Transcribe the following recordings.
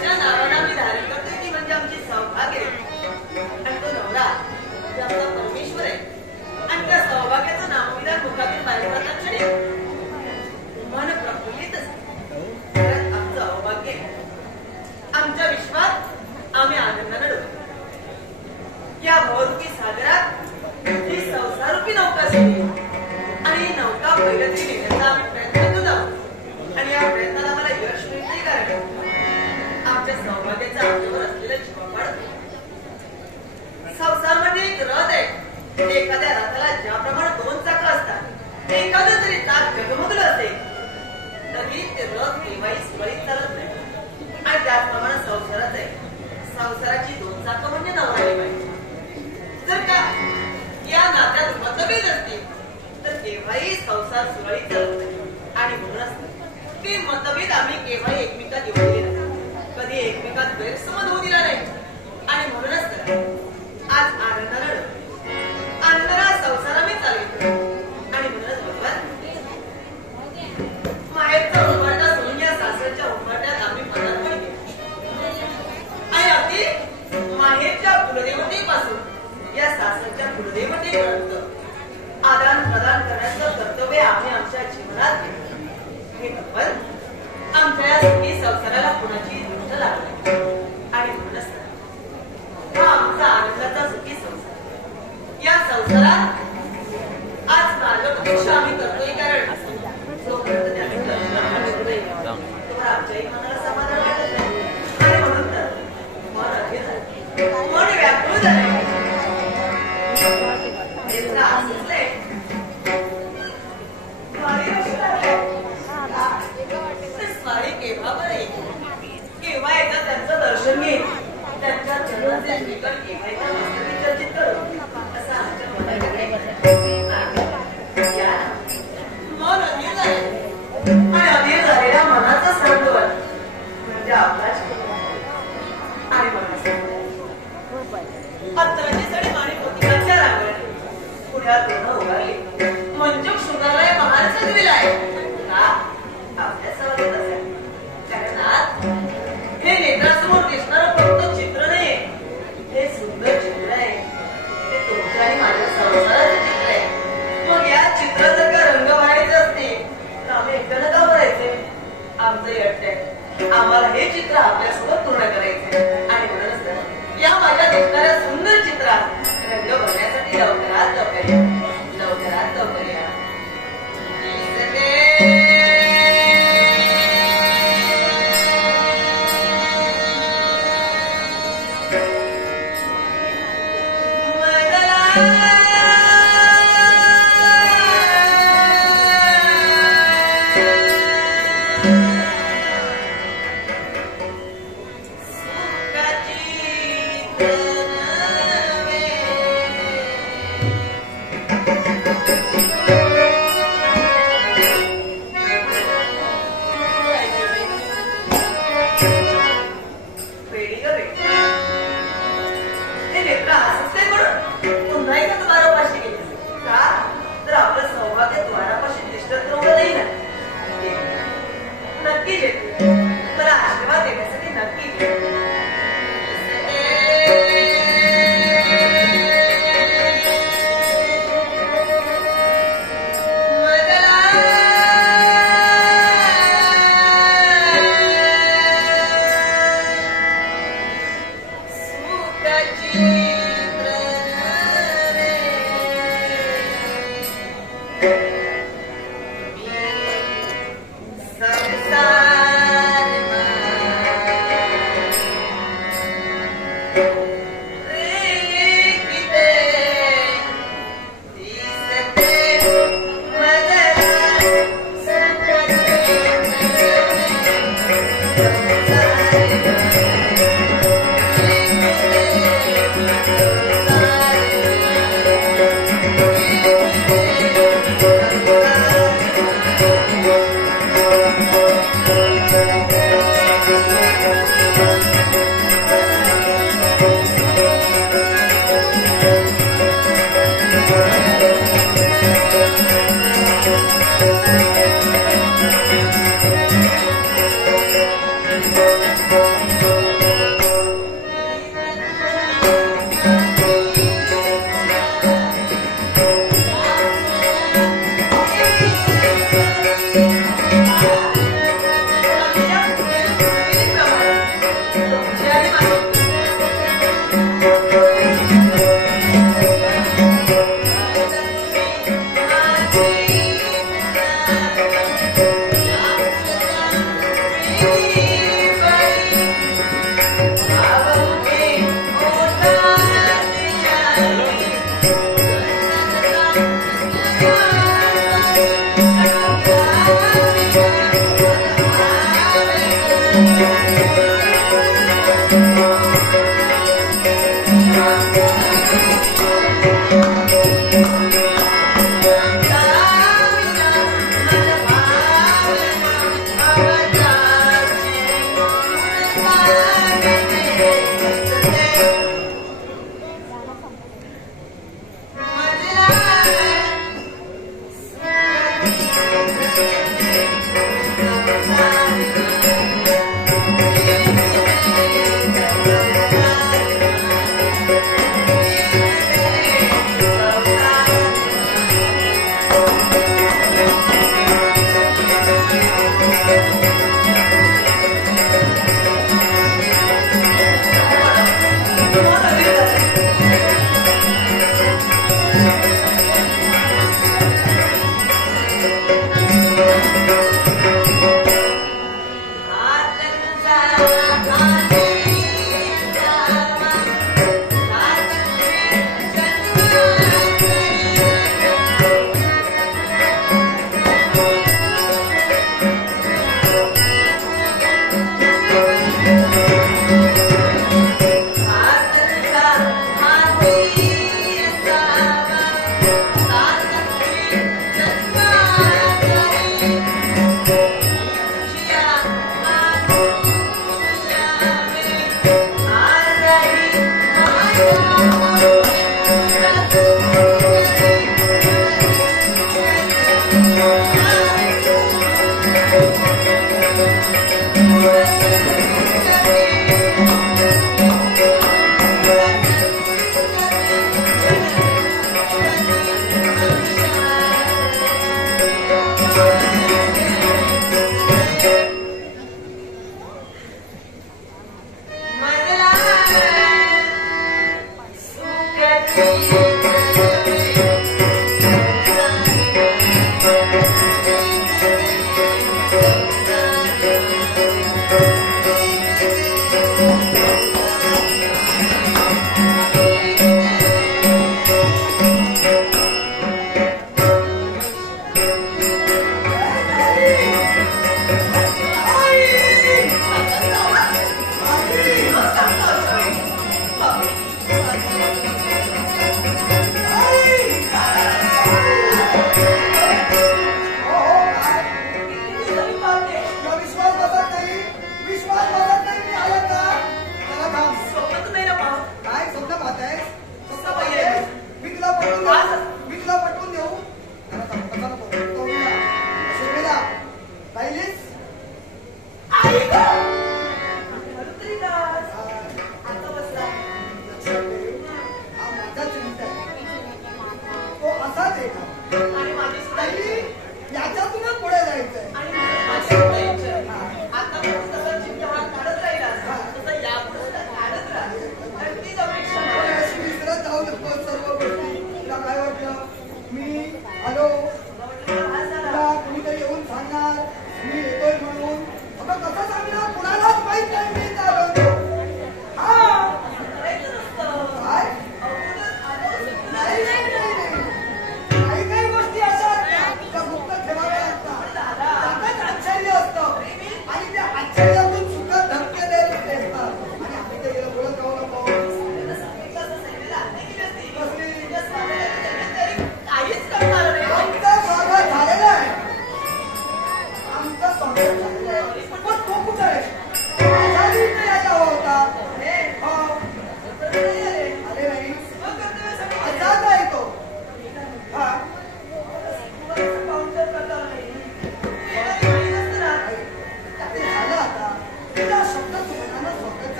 ज्या नावाला मी धारण करते ती म्हणजे आमची सौभाग्य आणि तो नवरा म्हणजे आमचा परमेश्वर आहे. आणि त्या सौभाग्याचं नामविधान मुखातून बाहेर पडतात क्षणी मन प्रफुल्लित असते. आमचं अवभाग्य आमच्या विश्वात आम्ही आनंदाने डोकतो. या भवरूपी सागरात ही संसारूपी नौका असते आणि ही नौका पहिलं तरी नेण्याचा आम्ही प्रयत्न करत आहोत. आणि या प्रयत्नाला मला यश मिळते कारण आमच्या सौभाग्याचा आमच्यावर असलेला जीवापाड. संसार म्हणजे एक रथ आहे. एखाद्या रथाला ज्याप्रमाणे 2 चाकं असतात, एखादं तरी चाक डगमगलं असेल तरी ते रथ केव्हाही सुरळीत चालत नाही. आणि त्याचप्रमाणे संसाराच आहे. संसाराची 2 चाकं म्हणजे नवरा आणि बायको. जर का या नात्यात मतभेद असतील तर केव्हाही संसार सुरळीत चालत नाही. आणि म्हणूनच ते मतभेद आम्ही केव्हाही एकमेकात येऊ दिले नाही, कधी एकमेकात गैरसमज होऊ दिला नाही. आणि म्हणूनच तर आज आनंदाला संसार आम्ही चालवतो. आणि म्हणूनच भगवान माहेरचा उंबरठा सोडून या सासरच्या उंबरठ्यात आम्ही पदार्पण केले. आणि अगदी माहेरच्या कुलदेवतेपासून या सासरच्या कुलदेवतेपर्यंत आदान प्रदान करण्याचं कर्तव्य आम्ही आमच्या जीवनात केलं. हे भगवान आमच्या या सुखी संसाराला कुणाची दृष्ट लागली. आणि म्हणूनच हा आमचा आनंदाचा सुखी संसार. या संसारात आज मार्गप्रदीक्षा आम्ही करतोय कारण जोपर्यंत त्याने दर्शन आम्हाला होतोय तोवर आमच्याही मनाला समाधान वाटत नाही. आणि म्हणून तर मन अधीर झालं, मन व्याकुळ झालंय. स्वारी केव्हा बरे केव्हा एकदा त्यांचं दर्शन घेईल, त्यांच्या चरणाचे निकट केव्हा एकदा मस्तकी चर्चित करू असं आमच्या मनाकडे मन अधीर झाले. आणि अधीर झालेल्या मनाचा सांडवर म्हणजे आपलाच. आणि अत्तराची माणी प्रतिकाच्या रांगण पुण्यात उभारली. मंचूक शृंगारलाय महार सजविलाय का आपल्या सवलत असेल. कारण आज हे नेत्रासमोर दिसणारं फक्त चित्र नाही, हे सुंदर चित्र आहे. ते तुमच्या आणि माझ्या संसाराचं चित्र आहे. मग या चित्र जर का रंग भरायचे असते तर आम्ही एकट्यानं का भरायचे. आमचं यट आहे, आम्हाला हे चित्र आपल्यासोबत पूर्ण करायचे. आणि म्हणूनच या माझ्या दिसणाऱ्या सुंदर चित्रात रंग भरण्यासाठी लवकरात लवकर या, लवकरात लवकर या. नक्की देते. मला आशीर्वाद देण्यासाठी नक्की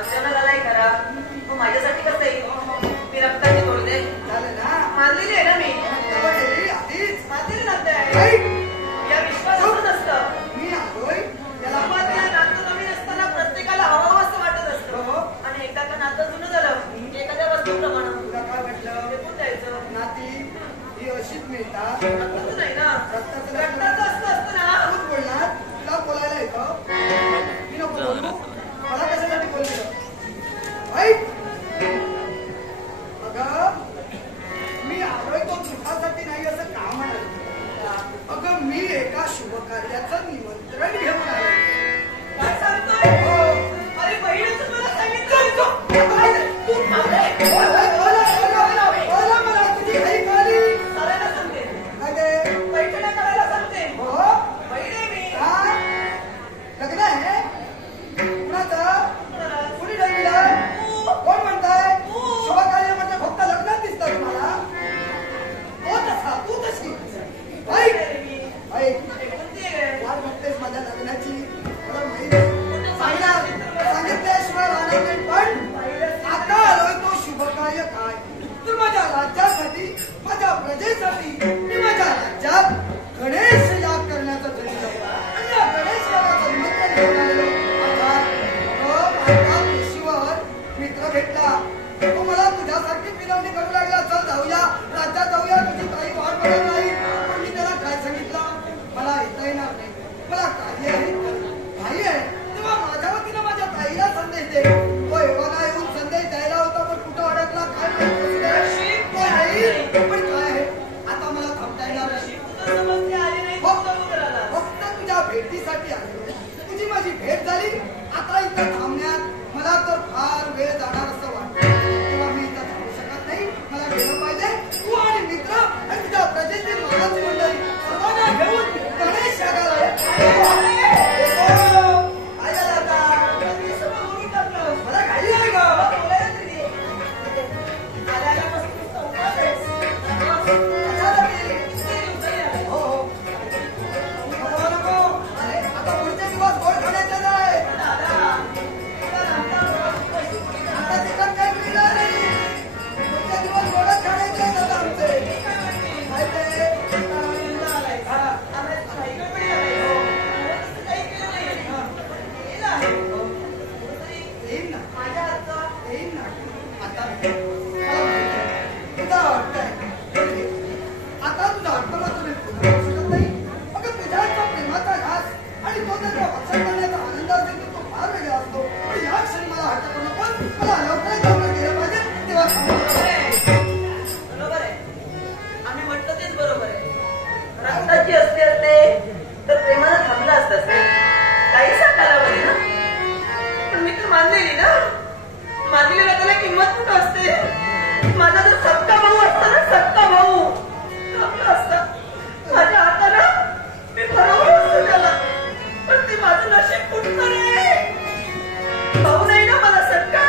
अचानक आलाय खरा, मग माझ्यासाठी कसं येईल? मी रक्ताची तोडते झालं ना, मानलेली आहे ना मी. आधीच मानलेली नातं आहे. या विश्वासातच असतं. मी आलोय त्याला आपल्या नातं नवीन असताना प्रत्येकाला हवं असं वाटत असतं. आणि एकदा का नातं जुनं झालं एखाद्या वस्तूप्रमाणे तुला काय वाटलं? फेकून द्यायचं. नाती ही अशीच मिळतात. रक्ताचं नाही ना, रक्ताचं रक्ताचं असतं ना. तूच बोलणार, तुला बोलायला येतं. मी नको बोलू, मला कशासाठी बोललेलं? ऐक, अगं मी आलोय तो सुखासाठी नाही असं का म्हणाल? अगं मी एका शुभ कार्याचं निमंत्रण घेऊन आलो. काय सांगतोय? अरे बहिणीचं मला सांगितलं. तू बोला मला, तुझी घाई कळली. करायला सांगते, काय ते? पैठण्या करायला सांगते. हो, बहीण आहे मी. हा, लग्न आहे कुणाचं? कुणी ठरविलं? कोण म्हणताय? शुभ कार्य म्हणजे फक्त लग्नात दिसतं तुम्हाला? तो तसा, तू तशी. ऐक, ऐक, वाट बघतेस माझ्या लग्नाची? मला माहित आहे. सांगितल्याशिवाय राहणार नाही, पण आता आलोय तो शुभ कार्य काय? तर माझ्या राज्यासाठी, माझ्या प्रजेसाठी मी माझ्या राज्यात गणेश याग करण्याचं ठरवलं. आणि या गणेश यागाचं निमंत्रण घेऊन आलेलो. माझ्या ऋषीवर मित्र भेटला. तो मला तुझ्यासारखी विनवणी करू लागला, चल जाऊया, राज्यात जाऊया, तुझी काही वाट बघत नाही. पण मी त्याला काय सांगितलं? मला येता येणार नाही, मला कार्य आहे, घाई आहे. तेव्हा माझ्या वतीनं माझ्या ताईला संदेश दे. तो एवढा येऊन संदेश द्यायला होता, पण कुठं अडकला काय माहिती. तो नाही, पण काय आहे, आता मला थांबता येणार नाही. फक्त तुझ्या भेटीसाठी आलो. तुझी माझी भेट झाली, आता इथं थांबण्यात मला तर फार वेळ जाणार असं वाटतं. तेव्हा मी इथं थांबू शकत नाही, मला गेलं पाहिजे. तू आणि मित्र आणि तुझ्या प्रजेतील मानाची मंडळी सर्वांना घेऊन गणेश यागाला मला घाई आहे का? हो हो, नको, आता पुढचे दिवस गोड खाण्याचे नाही. आता तिकडं काही मिळणार नाही. पुढचे दिवस गोडच खाण्याचे आहेत आता आमचे. माहिती आहे? येईन ना, येईन ना. आता मला माहिती आहे तुझा हट्ट आहे. आता तुझा हट्ट मात्र मी पूर्ण करू शकत नाही. अगं तुझ्या प्रेमाचा घास आणि तो त्याचा भक्षण करण्याचा आनंद असेल तर तो फार वेगळा असतो. पण या क्षणी मला हट्ट करू नको. मला लवकरात लवकर गेलं पाहिजे, तेव्हा बरोबर आहे. आम्ही म्हटलं तेच बरोबर आहे. रक्ताची असते तर प्रेमानं थांबला असतास काही कालावधी ना. पण मी तर मानलेली ना, मानलेला त्याला किंमत कुठं असते. माझा जर सक्का भाऊ असता ना, सक्का भाऊ थांबला असता माझ्या हातानं, मी बरोबर असतं त्याला. पण ते माझं नशीब कुठं रे. भाऊ नाही ना मला सक्का.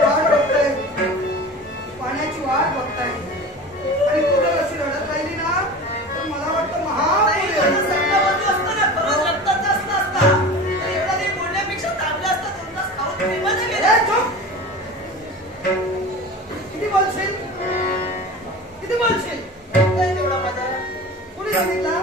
वाट बघताय, पाण्याची वाट बघताय. आणि तू जर अशी रडत राहिली ना, तर मला वाटतं सक्का बंधू असता ना, खरंच रक्ताचा असता तर एवढा नाही बोलण्यापेक्षा थांबला असता. 2 तास खाऊन प्रेमाने गेला. किती बोलशील, किती बोलशील? तेवढा माझा कुणी सांगितलं?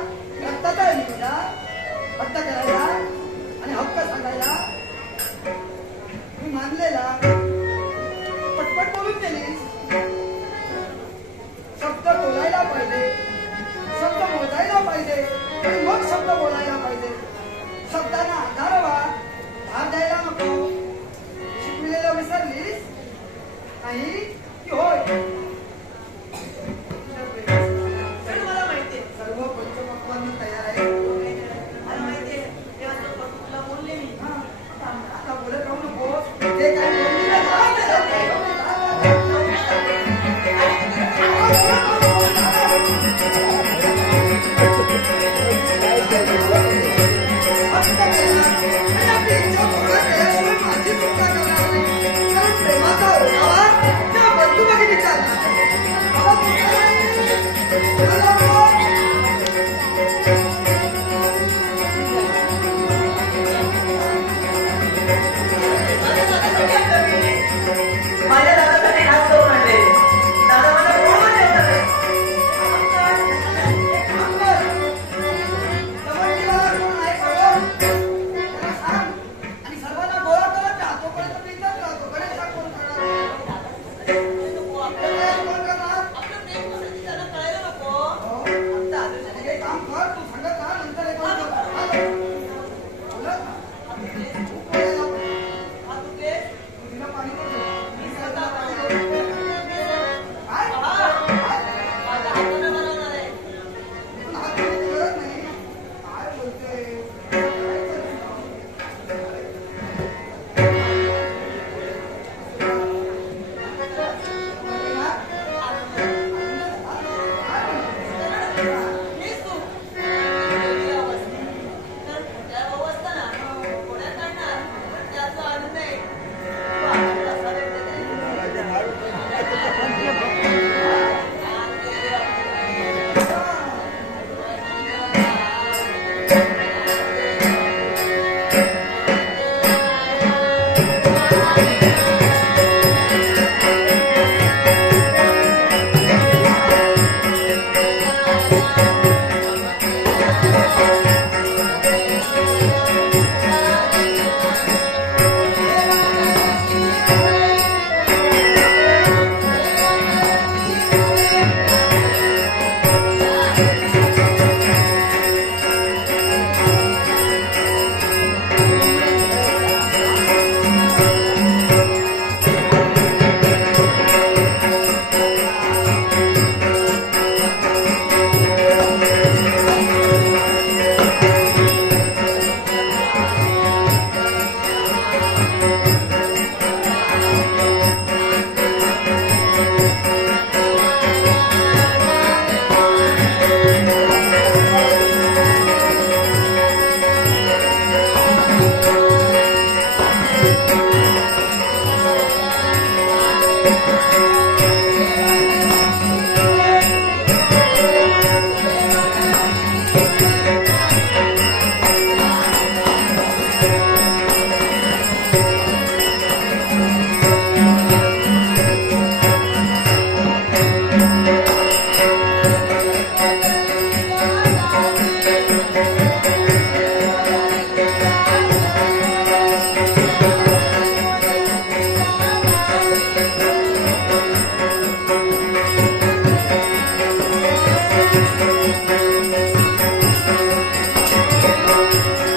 तुला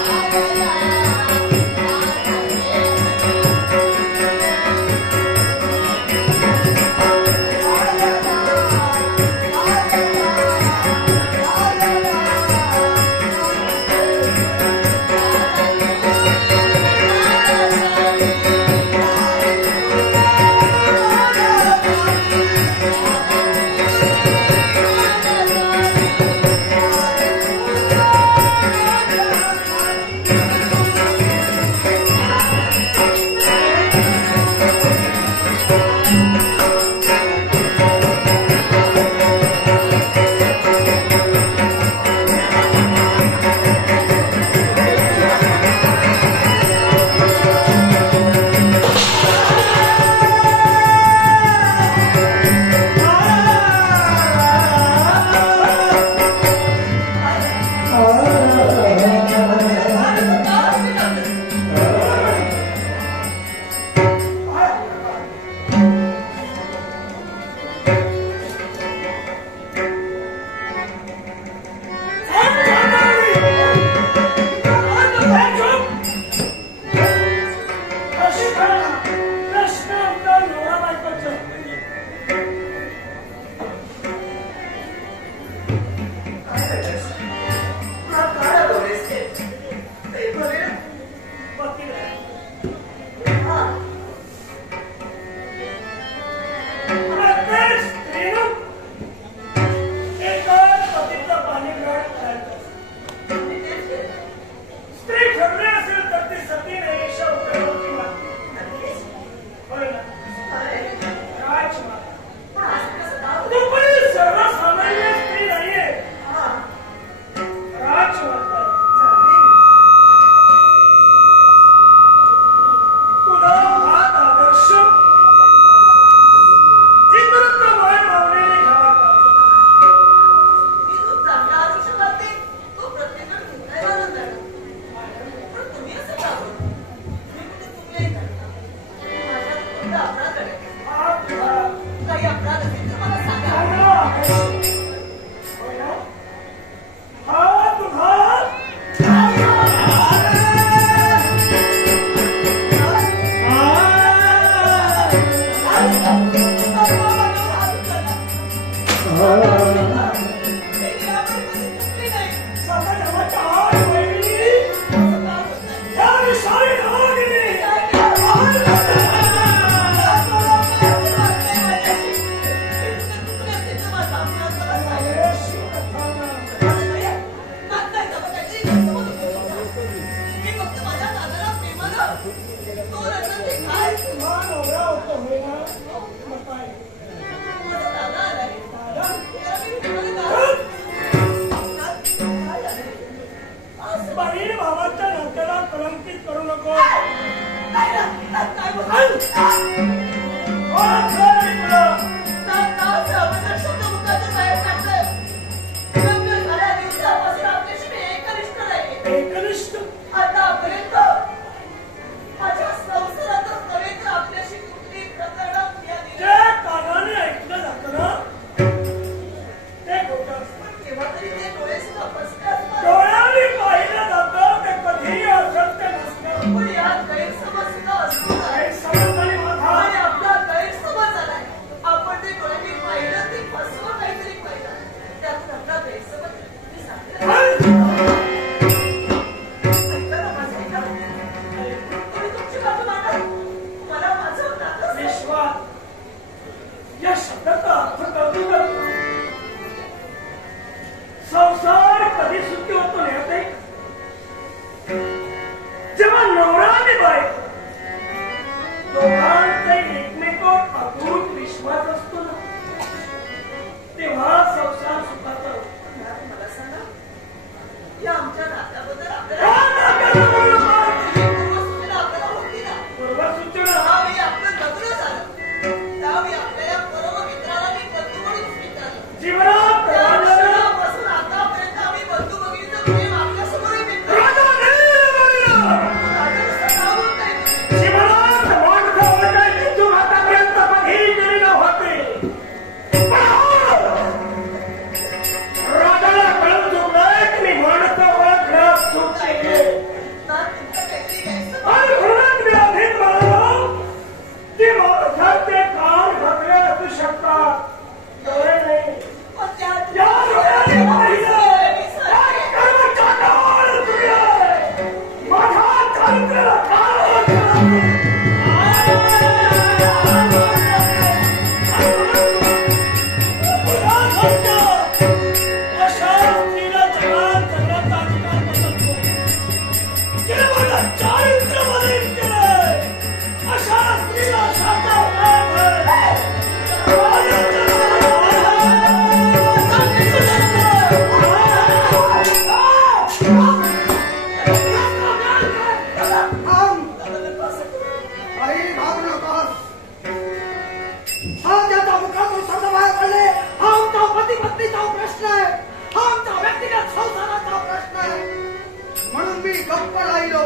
गप्प राहिलो.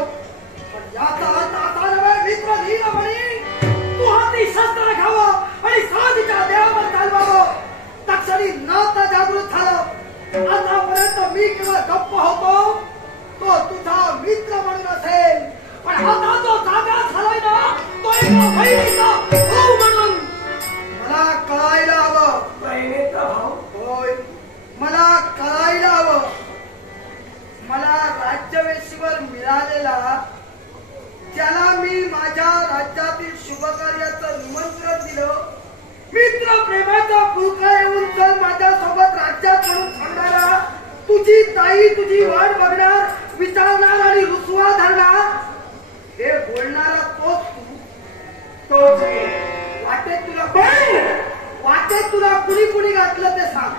पण याचा अर्थ असा नव्हे मित्र धीर म्हणी तू हाती शस्त्र घ्यावं आणि साधीच्या देवावर चालवावं. तक्षणी नाता जागृत झालं. आतापर्यंत मी केवळ गप्प होतो तो तुझा मित्र म्हणून असेल, पण आता जो जागा झालाय ना तो एका बहिणीचा भाऊ म्हणून. मला कळायला हवं. बहिणीचा भाऊ? होय, मला कळायला हवं. मला राज्यवेशीवर मिळालेला ज्याला मी माझ्या राज्यातील शुभकार्याचं निमंत्रण दिलं, मित्र प्रेमाचा पुळका येऊन चल माझ्यासोबत राज्यात म्हणून सांगणारा, तुझी ताई तुझी वाट बघणार, विचारणार आणि रुसवा धरणार, हे बोलणारा तोच वाटेत तुला कुणी घातलं ते सांग.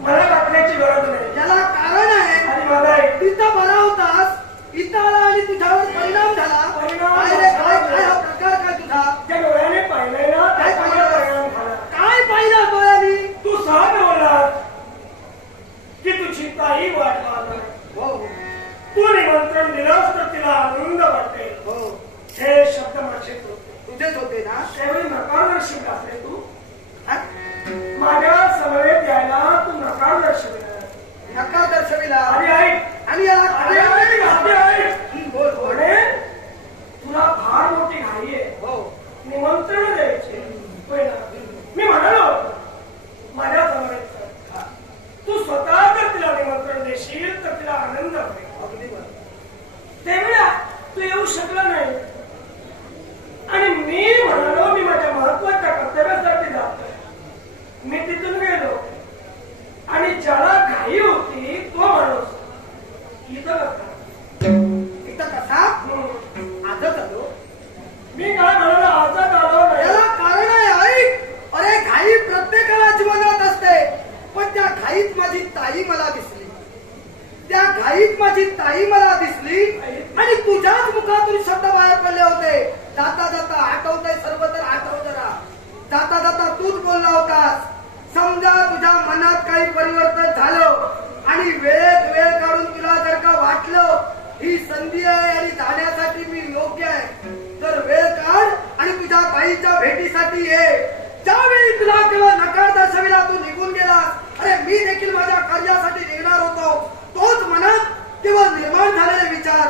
मला घातल्याची गरज नाही. त्याला कारण आहे. आणि मला तिथं बरा होतास, इथं आला आणि तुझ्यावर परिणाम झाला. काय रे, काय हा प्रकार काय तुझा? त्या डोळ्याने पाहिलंय ना, काय त्याचा परिणाम झाला. काय पाहिलं डोळ्यानी? तू सहज बोलला की तुझी ताई वाट पाहणार. हो तू निमंत्रण दिलंस तर तिला आनंद वाटेल. हो, हे शब्द माझेच होते. तुझेच होते ना. त्यावेळी नकार दर्शक असले तू. हा? माझ्या समवेत यायला तू नकार दर्शविला. नकार दर्शविला. आणि ऐक, आणि बोल बोल. तुला फार मोठी घाई आहे. हो, निमंत्रण द्यायचे. मी म्हणालो माझ्या समवेत तू स्वतः जर तिला निमंत्रण देशील तर तिला आनंद होईल. अगदी बरोबर. त्यावेळेला तू येऊ शकला नाही आणि मी म्हणालो मी माझ्या महत्वाच्या कर्तव्यासाठी जातोय. मी तिथून गेलो आणि ज्याला घाई होती तो माणूस इथं कसा आजच आलो. मी काय म्हणालो आजच आलो नाही. याला कारण आहे. ऐक, अरे घाई प्रत्येकाला जीवनात असते, पण त्या घाईत माझी ताई मला दिसली. त्या घाईत माझी ताई मला दिसली आणि तुझ्याच मुखातून शब्द बाहेर पडले होते. जाता जाता आठवतंय सर्व तर आठव जरा. जाता जाता तूच बोलला होतास, समजा तुझ्या मनात काही परिवर्तन झालं आणि वेळेत वेळ काढून तुला जर का वाटलं ही संधी आहे आणि जाण्यासाठी मी योग्य आहे, तर वेळ काढ आणि तुझ्या ताईच्या भेटीसाठी ये. ज्यावेळी तुला केवळ नकार दर्शविला तू निघून गेलास. अरे मी देखील माझ्या कार्यासाठी निघणार होतो. तोच मनात केवळ निर्माण झालेले विचार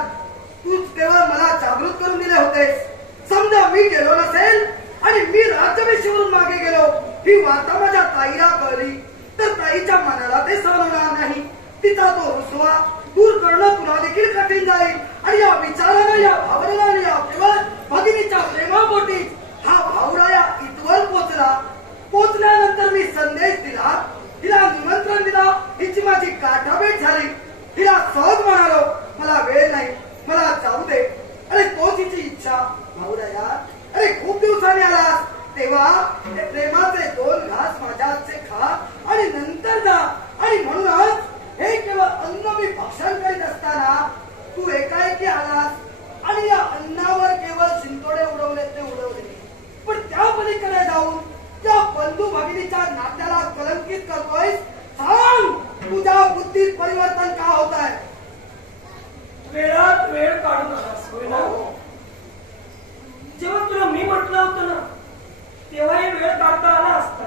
तूच केवळ मला जागृत करून दिले होतेस. समजा मी गेलो नसेल आणि मी राज्यवेशीवरून मागे गेलो, ही वार्ता माझ्या ताईला कळली तर ताईच्या मनाला ते सहन होणार नाही. तिचा तो रुसवा दूर करणं तुला देखील कठीण जाईल. आणि या विचारानं, या भावनेला, या केवळ भगिनीच्या प्रेमापोटी हा भावराया इथवर पोचल्यानंतर मी संदेश दिला, तिला निमंत्रण दिला, हिची माझी गाठाभेट झाली. तिला सहज म्हणालो मला वेळ नाही, मला जाऊ दे. अरे तोच हिची इच्छा. भाऊराया, अरे खूप दिवसांनी आलास तेव्हा प्रेमाचे 2 घास माझ्या हातचे खा आणि नंतर जा. आणि म्हणूनच हे केवळ अन्न मी भक्षण करीत असताना तू एकाएकी आलास आणि या अन्नावर केवळ शिंतोडे उडवले ते उडवले, पण त्या पलीकडे जाऊन त्या बंधू भगिनीच्या नात्याला कलंकित करतोय. सांग, तुझ्या बुद्धीत परिवर्तन का होत आहे? वेळात वेळ काढून आलास होय ना. जेव्हा तुला मी म्हटलं होतं ना तेव्हाही वेळ काढता आला असता,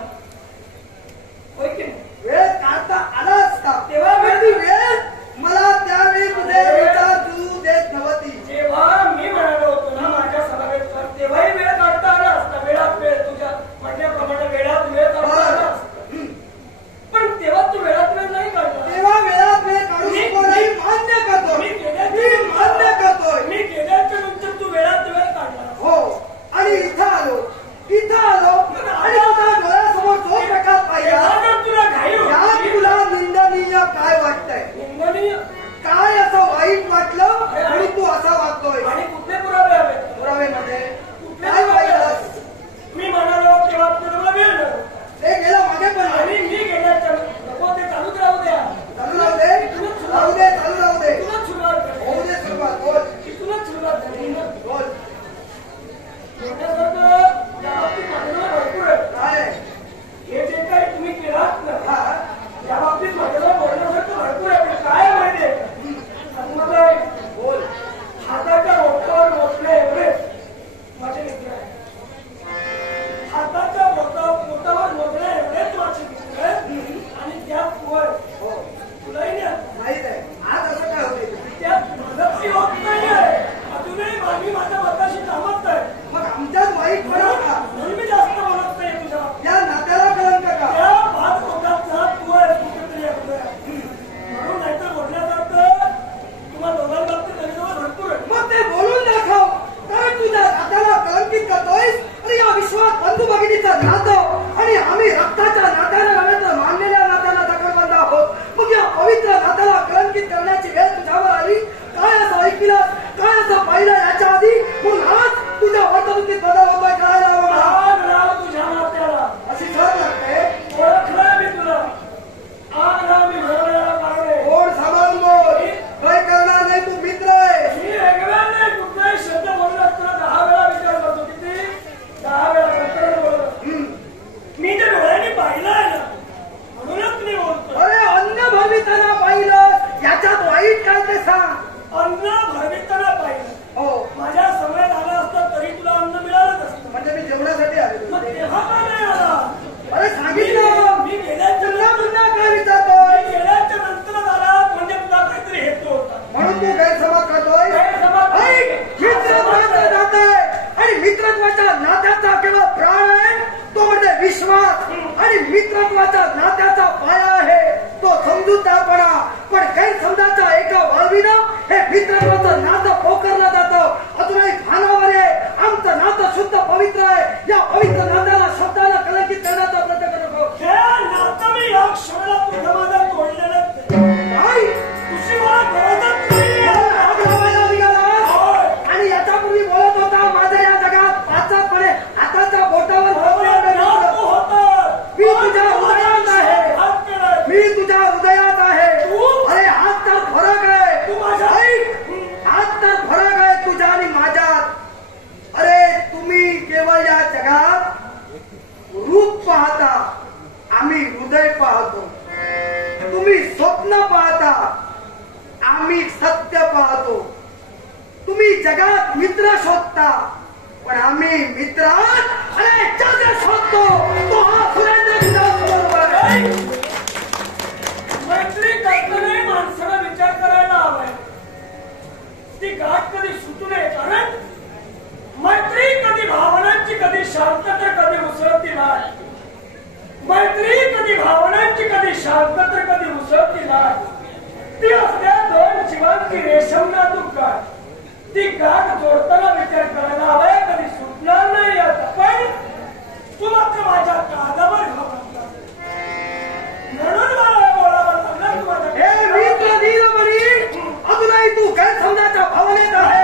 होय की नाही? वेळ काढता आला असता तेव्हा वेळ मला त्यावेळी तुझे विचार जुळू देत नव्हती. जेव्हा मी म्हणालो होतो ना माझ्या समवेत तेव्हाही वेळ काढता आला असता. वेळात वेळ तुझ्या म्हटल्याप्रमाणे वेळात वेळ काढता आला असता. पण तेव्हा तू वेळात वेळ नाही काढला. तेव्हा वेळात वेळ काढू नको नाही मान्य करतो. मी मान्य करतोय. मी गेल्याच्या नंतर तू वेळात वेळ काढला. हो, आणि इथं आलो आणि तुझा तू गैरसमज करतोय मित्रत्वाचं नातं आहे आणि मित्रत्वाच्या नात्याचा केवळ प्राण आहे तो म्हणजे विश्वास आणि मित्रत्वाच्या नात्याचा पाया आहे तो समजूतदारपणा. पण गैरसमजाच्या एका वाळवीनं हे मित्रत्वाचं नातं पोखरलं जातं. अजूनही भानावर आहे आमचं नातं शुद्ध पवित्र आहे. या पवित्र नात्याला शब्दाला कलंकित करण्याचा प्रयत्न करतो. हे नातं मी या क्षणाला तुझ्या माझा तोडलेलं नाही तुझी मला गरजच नाही. आणि याच्यापूर्वी बोलत होता माझ्या या जगात पाचापणे हाताच्या बोटावर मी तुझ्या हृदयात आहे. मी तुझ्या हृदयात आहे. अरे हात तर फरक आहे. हात तर फरक आहे तुझ्या आणि माझ्यात. अरे तुम्ही केवळ या जगात रूप पाहता आम्ही हृदय पाहतो. तुम्ही स्वप्न पाहता आम्ही सत्य पाहतो. तुम्ही जगात मित्र शोधता पण आम्ही मित्रात अरे जग शोधतो. तो हा सुरेंद्र तुझ्याबरोबर आहे. मैत्री करताना माणसाला विचार करायला हवाय ती गाठ कधी सुटू नये. कारण मैत्री कधी भावनांची कधी शांत तर कधी उसळती नाही. मैत्री कधी भावनांची कधी शांत तर कधी उसळती नाही. ती असल्या दोन जीवांची रेशम ना दुःखा ती गाठ जोडताना विचार करायला हवाय कधी सुटणार नाही. आता पण तू मात्र माझ्या कानावर घाबरला म्हणून मला बोलावं लागलं. तू माझ्या हे मित्र नीलमणी अजूनही तू गैरसमजाच्या भावनेत आहे.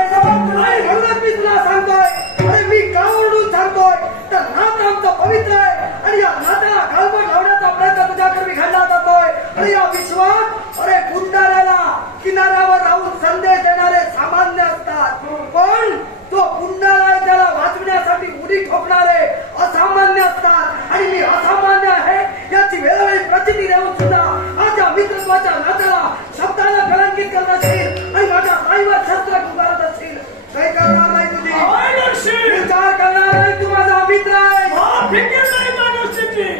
आणि म्हणूनच मी तुला सांगतोय अरे मी का ओरडून सांगतोय तर नातं आमचं पवित्र आहे आणि या नात्याला गालबोट लावण्याचा प्रयत्न तुझ्याकडे घडला जातोय. आणि या विश्वात अरे गुंडाळ्याला किनाऱ्यावर राहून संदेश देणारे सामान्य असतात पण तो गुंडाळा त्याला वाचविण्यासाठी उडी ठोकणारे असामान्य असतात. आणि मी असामान्य आहे याची वेळोवेळी प्रचिती देऊन सुद्धा माझ्या मित्रत्वाच्या नात्याला शब्दाला कलंकित करत असेल आणि माझ्या पायीवर शस्त्र उभारत असेल काही करणार नाही. तुझी विचार करणार नाही. तू माझा मित्र आहे.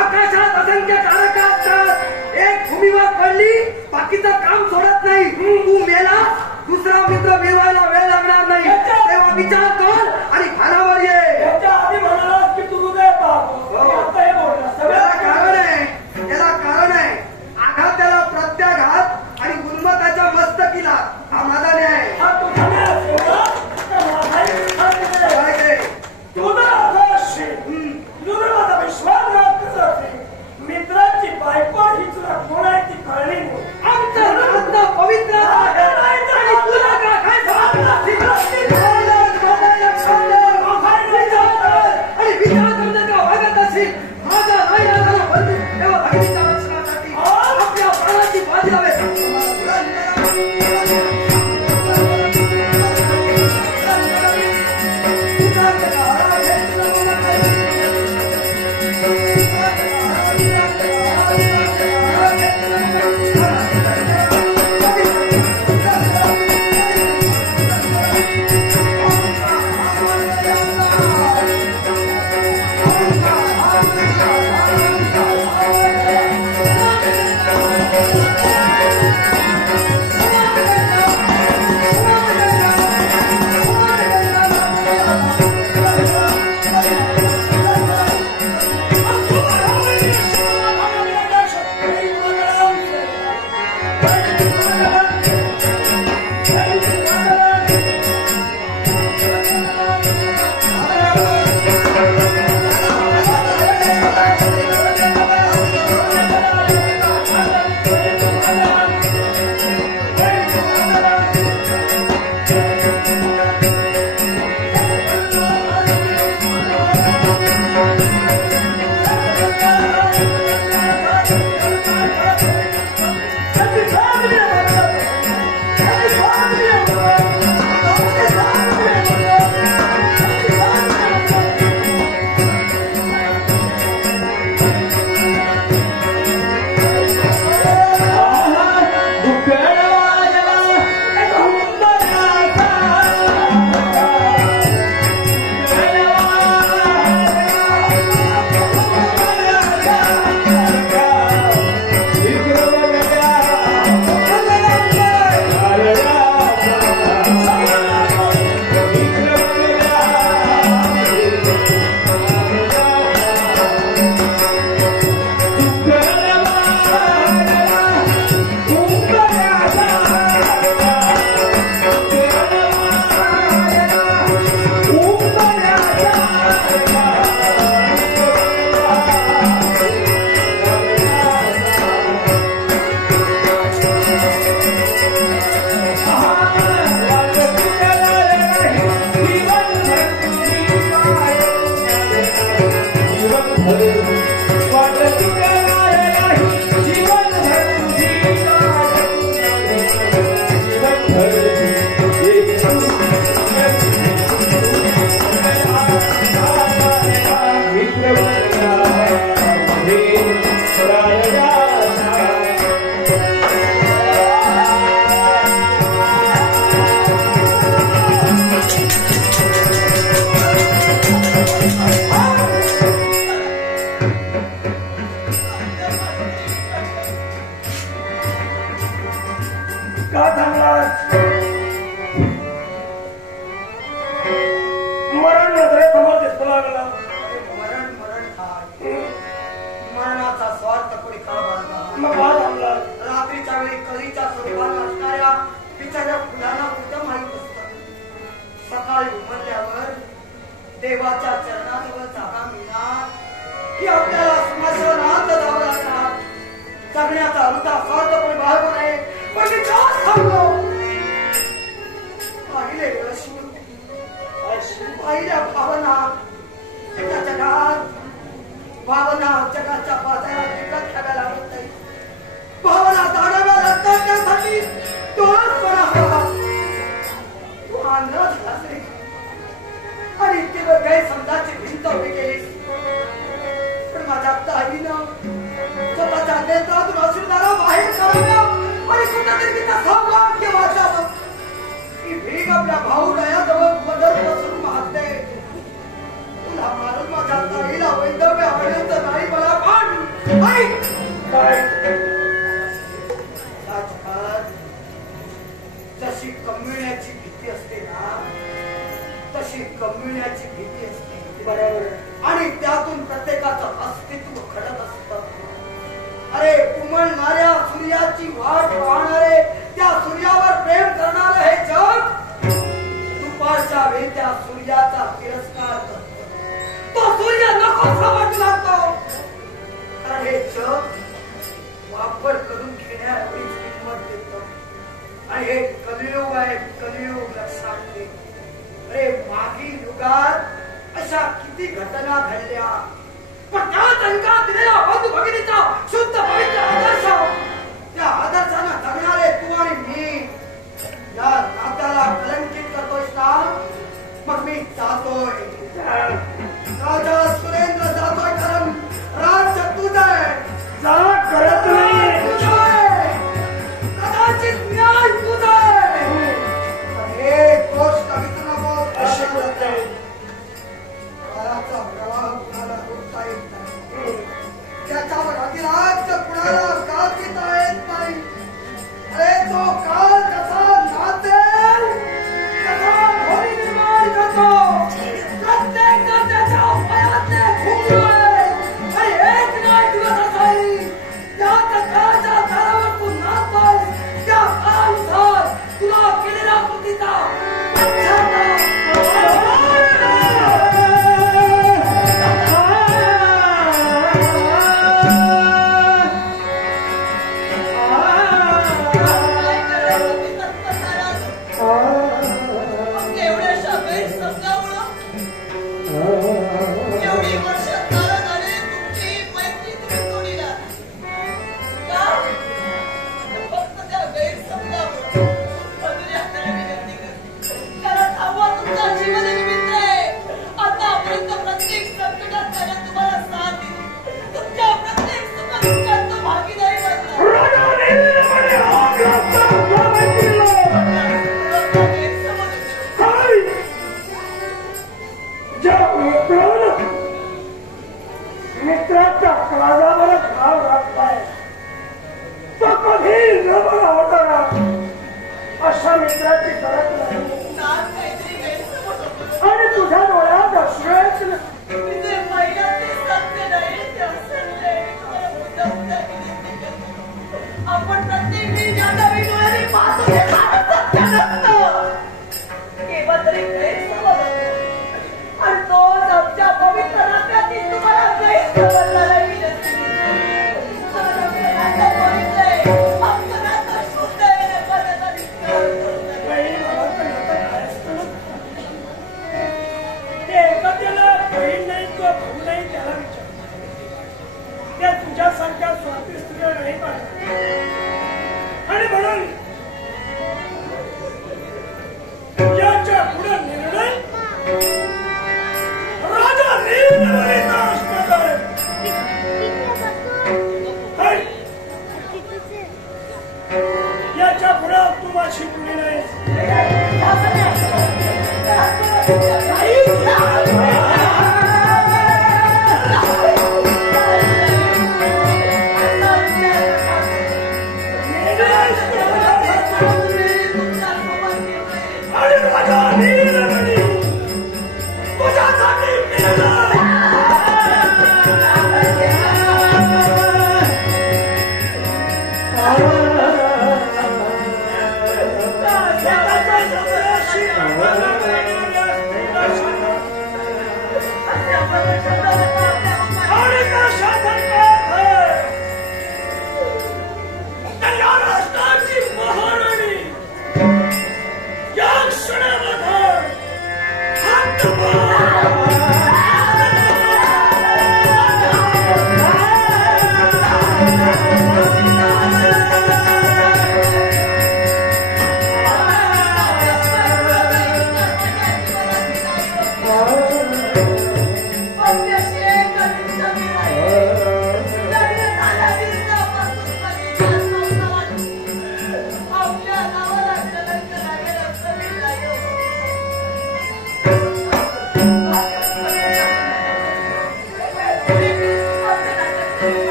आकाशात असंख्य तारका असतात. एक भूमीवर पडली बाकीचं काम सोडत नाही. तू मेला दुसरा मित्र मिळवायला वेळ लागणार नाही. तेव्हा विचार कर आणि भानावर ये. याच्या आधी म्हणालास की तू हृदय पाहतो. आता हे बोलला त्याला कारण आहे. त्याला कारण आहे. आघात त्याला प्रत्याघात आणि गुणमताच्या मस्तकीला हा माझा न्याय. हा तुझा नाही असेल का? काय ते? तुझा आधार असेल तुझा माझा विश्वासघात कसा असेल. मित्राची बायको ही तुला कोण आहे ती कळली नाही. आमचं नातं पवित्र आहे. आणि तुला काय समजलं? देवाच्या चरणाजवळ जागा मिळणार की आपल्याला स्मशानात जावं लागणार. जगण्याचा अर्थ स्वार्थ पण बाळगू नये. पण मी का सांगतो पाहिले पाहिल्या भावना एका जगात भावना जगाच्या बाजारात विकत घ्याव्या लागत नाही. भावना जागाव्या लागतात त्यासाठी तोच बरा हवा. तू आंध्र झालास रे आणि केवळ गैरसमजाची भिंत उभी केलीस. पण माझ्या ताईनं स्वतःच्या नेत्रातून अश्रुधारा बाहेर काढाव्या आणि कुठेतरी तिचा सौभाग्य वाचावं. ही भीक आपल्या भाऊ दयाजवळ पदर बसून मागते. तुला मारून माझ्या ताईला वैधव्य आवडायचं नाही मला पण राजकारण जशी कमविण्याची भीती असते ना तशी कमविण्याची भीती असते. बरोबर. आणि त्यातून प्रत्येकाचं अस्तित्व घडत असतं. अरे उमलणाऱ्या सूर्याची वाट पाहणारे त्या सूर्यावर प्रेम करणारे हे जग दुपारच्या वेळी त्या सूर्याचा तिरस्कार करतो. तो सूर्य नकोसा वाटू लागतो. कारण हे जग वापर करून घेण्याएवढीच किंमत देतो. आणि हे कलियुग आहे. कलियुग लक्षात घे. अरे मागील युगात अशा किती घटना घडल्या पण त्या जगात दिलेला बंधू भगिनीचा शुद्ध पवित्र आदर्श त्या आदर्शानं जगणारे तू आणि मी या नात्याला कलंकित करतोय ना. मग मी जातोय. राजा सुरेंद्र जातोय कारण राज्य तुझं आहे. जा करत नाही कदाचित न्याय तुझा आहे. एक गोष्ट विसरू नको. अशी गोष्ट आहे काळाचा प्रवाह कुणाला रोखता येत नाही. त्याच्यावर अधिराज्य कुणाला गाजविता येत नाही. अरे तो काळ कसा नाचेल कसा ध्वनी निर्माण करतो. प्रत्येक त्याच्या पायातले घुमले आणि एक नाही दिवस असाई त्या काळाच्या दारावर तू नाचतोय. त्या काळानुसार तुला केलेल्या कृतीचा मित्राच्या काळजावर घाव घातलाय तो कधी न बघा होता. अशा मित्राची गरज नाही. आणि तुझ्या डोळ्यात अश्रूच आपण प्रत्येक डोळ्याने पाहतो हे सत्य नसतं. केवळ तरी गैरसमज आणि तो आमच्या पवित्र नात्यातील तुम्हाला गैरसमजला नाही. तुझ्यासारख्या स्वार्थी स्त्रिया नाही पाहिजे. आणि म्हणून याच्या पुढे निर्णय राजा नीलमणीचा असणार आहे. याच्या पुढे तू माझी पुढे नाही. Thank you.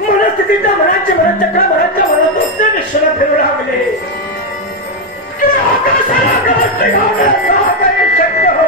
मनस्थितीचा मनाच्या मनचक्र मनाच्या मनातून विश्वला फिरू लागले आकाशाला शक्य हो